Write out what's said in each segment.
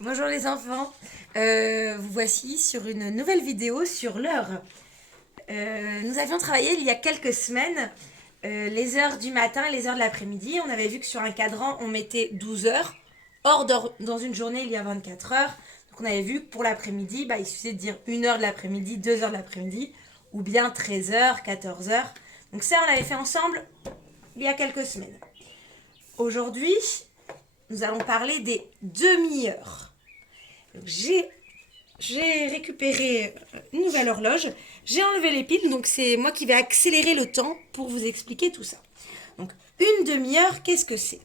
Bonjour les enfants, vous voici sur une nouvelle vidéo sur l'heure. Nous avions travaillé il y a quelques semaines les heures du matin et les heures de l'après-midi. On avait vu que sur un cadran on mettait 12 heures. Or dans une journée il y a 24 heures. Donc on avait vu que pour l'après-midi, il suffisait de dire 1 heure de l'après-midi, 2 heures de l'après-midi ou bien 13 heures, 14 heures. Donc ça on l'avait fait ensemble il y a quelques semaines. Aujourd'hui, nous allons parler des demi-heures. J'ai récupéré une nouvelle horloge, j'ai enlevé les piles, donc c'est moi qui vais accélérer le temps pour vous expliquer tout ça. Donc une demi-heure, qu'est-ce que c'est?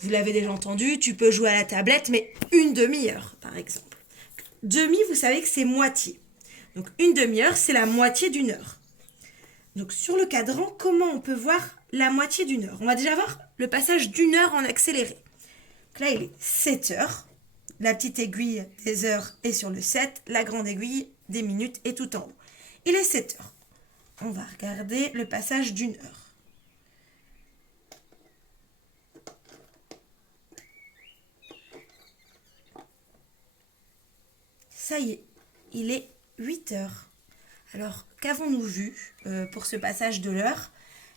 Vous l'avez déjà entendu, tu peux jouer à la tablette, mais une demi-heure par exemple. Demi, vous savez que c'est moitié. Donc une demi-heure, c'est la moitié d'une heure. Donc sur le cadran, comment on peut voir la moitié d'une heure? On va déjà voir le passage d'une heure en accéléré. Donc là, il est 7 heures. La petite aiguille des heures est sur le 7. La grande aiguille des minutes est tout en haut. Il est 7 heures. On va regarder le passage d'une heure. Ça y est, il est 8 heures. Alors, qu'avons-nous vu pour ce passage de l'heure?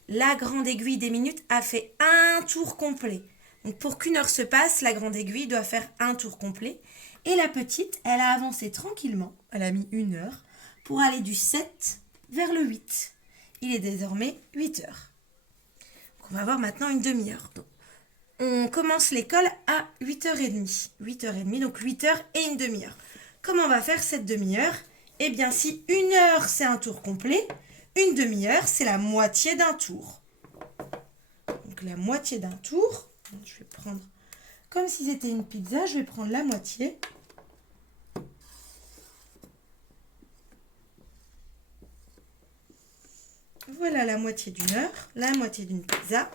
La grande aiguille des minutes a fait un tour complet. Donc pour qu'une heure se passe, la grande aiguille doit faire un tour complet. Et la petite, elle a avancé tranquillement, elle a mis une heure, pour aller du 7 vers le 8. Il est désormais 8 heures. Donc on va voir maintenant une demi-heure. Donc, on commence l'école à 8h30. 8h30, donc 8 heures et une demi-heure. Comment on va faire cette demi-heure? Eh bien, si une heure, c'est un tour complet, une demi-heure, c'est la moitié d'un tour. Donc la moitié d'un tour, je vais prendre, comme si c'était une pizza, je vais prendre la moitié. Voilà la moitié d'une heure, la moitié d'une pizza.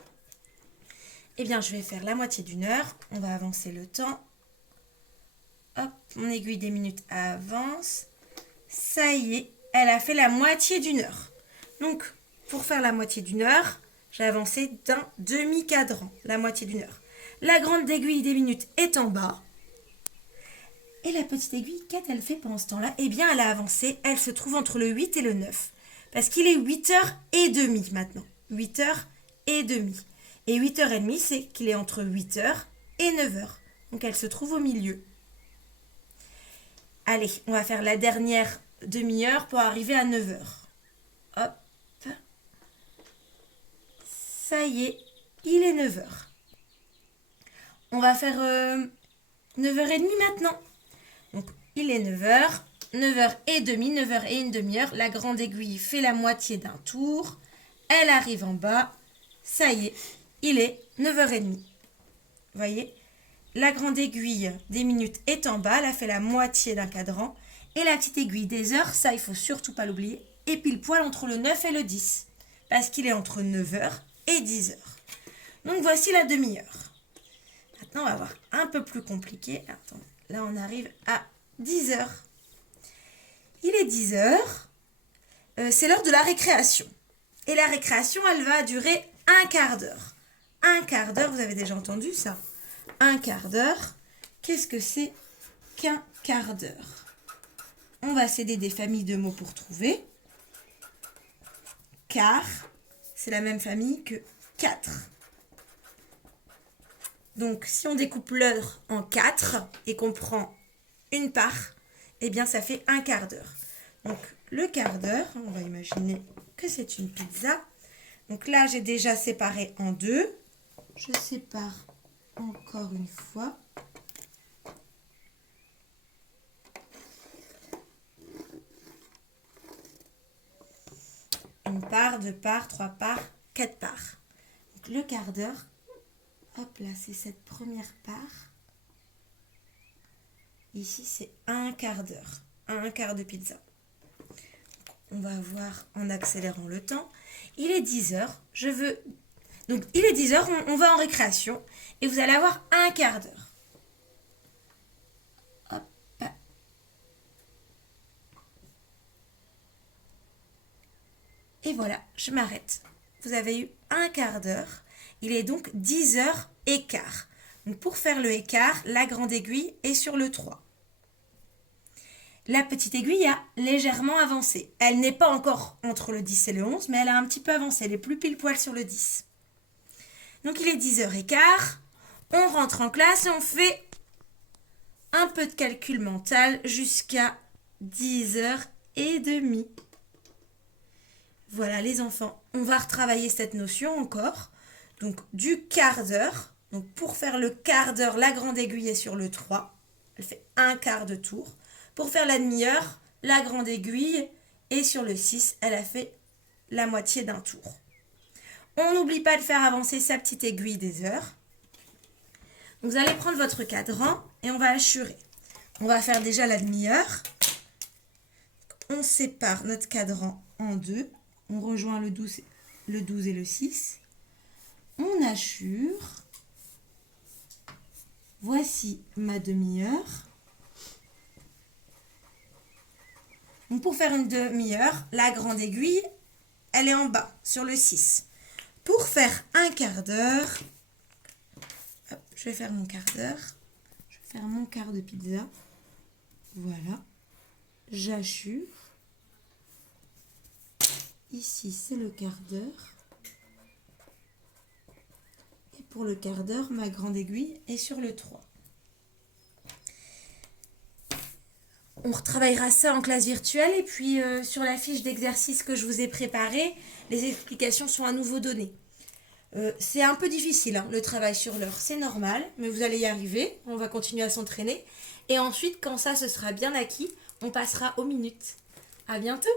Eh bien, je vais faire la moitié d'une heure. On va avancer le temps. Hop, mon aiguille des minutes avance. Ça y est, elle a fait la moitié d'une heure. Donc, pour faire la moitié d'une heure, j'ai avancé d'un demi-cadran, la moitié d'une heure. La grande aiguille des minutes est en bas. Et la petite aiguille, qu'a-t-elle fait pendant ce temps-là? Eh bien, elle a avancé, elle se trouve entre le 8 et le 9. Parce qu'il est 8h30 maintenant. 8h30. Et 8h30, c'est qu'il est entre 8h et 9h. Donc elle se trouve au milieu. Allez, on va faire la dernière demi-heure pour arriver à 9h. Hop. Ça y est, il est 9h. On va faire 9h30 maintenant. Donc, il est 9h. 9h30, 9h et une demi-heure. La grande aiguille fait la moitié d'un tour. Elle arrive en bas. Ça y est, il est 9h30. Vous voyez? La grande aiguille des minutes est en bas. Elle a fait la moitié d'un cadran. Et la petite aiguille des heures, ça, il faut surtout pas l'oublier, est pile poil entre le 9 et le 10. Parce qu'il est entre 9h et 10h. Donc, voici la demi-heure. Maintenant, on va voir un peu plus compliqué. Attends, là, on arrive à 10h. Il est 10h. C'est l'heure de la récréation. Et la récréation, elle va durer un quart d'heure. Un quart d'heure, vous avez déjà entendu ça? Un quart d'heure. Qu'est-ce que c'est qu'un quart d'heure? On va s'aider des familles de mots pour trouver. Quart, c'est la même famille que 4. Donc, si on découpe l'heure en 4 et qu'on prend une part, eh bien, ça fait un quart d'heure. Donc, le quart d'heure, on va imaginer que c'est une pizza. Donc là, j'ai déjà séparé en deux. Je sépare encore une fois. Une part, deux parts, trois parts, quatre parts. Donc, le quart d'heure, hop là, c'est cette première part. Ici, c'est un quart d'heure, un quart de pizza. On va voir en accélérant le temps. Il est 10h, Donc, il est 10h, on va en récréation. Et vous allez avoir un quart d'heure. Hop. Et voilà, je m'arrête. Vous avez eu un quart d'heure. Il est donc 10h15. Donc pour faire le écart, la grande aiguille est sur le 3. La petite aiguille a légèrement avancé. Elle n'est pas encore entre le 10 et le 11, mais elle a un petit peu avancé. Elle est plus pile poil sur le 10. Donc il est 10h15. On rentre en classe et on fait un peu de calcul mental jusqu'à 10h30. Voilà les enfants, on va retravailler cette notion encore. Donc du quart d'heure. Donc pour faire le quart d'heure, la grande aiguille est sur le 3. Elle fait un quart de tour. Pour faire la demi-heure, la grande aiguille est sur le 6. Elle a fait la moitié d'un tour. On n'oublie pas de faire avancer sa petite aiguille des heures. Vous allez prendre votre cadran et on va hachurer. On va faire déjà la demi-heure. On sépare notre cadran en deux. On rejoint le 12 et le 6. On hachure. Voici ma demi-heure. Donc pour faire une demi-heure, la grande aiguille, elle est en bas, sur le 6. Pour faire un quart d'heure, je vais faire mon quart d'heure. Je vais faire mon quart de pizza. Voilà. J'hachure. Ici, c'est le quart d'heure. Et pour le quart d'heure, ma grande aiguille est sur le 3. On retravaillera ça en classe virtuelle et puis sur la fiche d'exercice que je vous ai préparée, les explications sont à nouveau données. C'est un peu difficile, hein, le travail sur l'heure, c'est normal, mais vous allez y arriver, on va continuer à s'entraîner. Et ensuite, quand ça se sera bien acquis, on passera aux minutes. À bientôt!